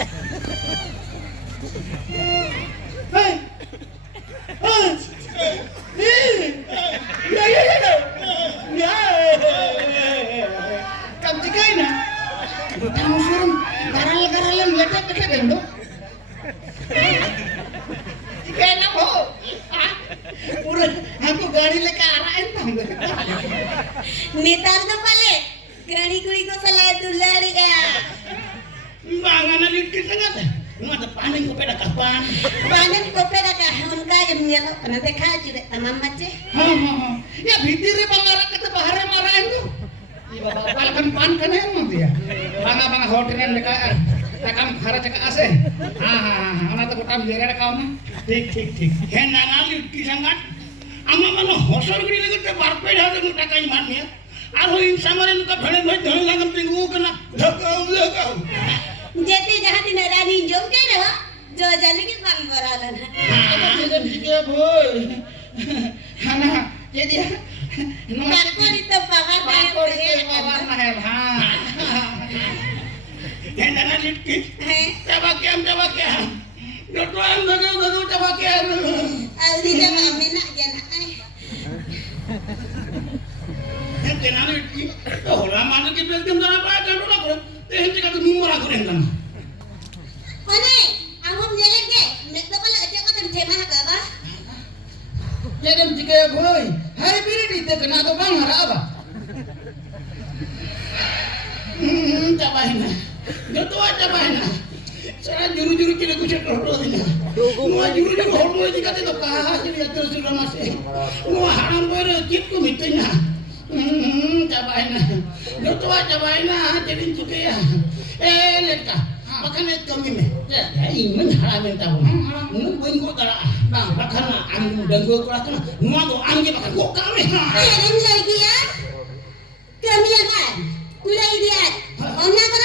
Hey. Ya. Kam cikai na. Tamu surum garal lete gendo. Cikai na ho. Pura aku गाड़ी लेके आ रहा है नेतार तो पले गणी कुड़ी को सलाह दुलार गया Mangan litik sangat. Mata panen ko peda kapan. पानी को पेड़ा का उनका ये मियालो कना देखा जुरे तमाम बच्चे Ha. Ya bhitir re bangara kata bahare marahin tu. Iya bapak palkan pan kan emang dia. Banga hotelan leka takam khara caka ase. Ha. Ona to kotam jera kau na. ঠিক. Hena litik sangat. Ama mano hosor gini legete barpe dhade nu taka iman niya. Ar ho insa mare nu ka bhede bhai dhoi langam tingu kana. Dhakau. जेते जहाँ दिन रानी जोम के रहा जो जाने के काम बरालन ठीक है boy. Hana jadi काको नी तो पगार pawar mahal ha. Hena litik. है Coba kiam. Dodoan dodo coba kiam. अवधि जब हमें ना जाना है Hena litik. Oh lama tu kita belum jalan apa kan dulu aku. Henti kata numur aku rentan. कोने हम जेले के मैं तो कल अच्छा को तुम ठेमा है कबा Jadi jika boy, hybrid itu kena tu bang harap. Cobain. Cobain. Saya juru kita kucing horor ini. Semua juru horor ini kata tu kah jadi terus sudah masih. Semua haram berkit ku mitunya. Cobain. Cobain jadi juga ya. Lihat kah? Makan itu kami meh. Ya, ini haramin tahu. Mun bengkok kala. Bang, makan angin dengkok kala kan. Nuan tu angin makan kok kami. ये दिन लगी यार कमियां kan कुलाई दिया ओना को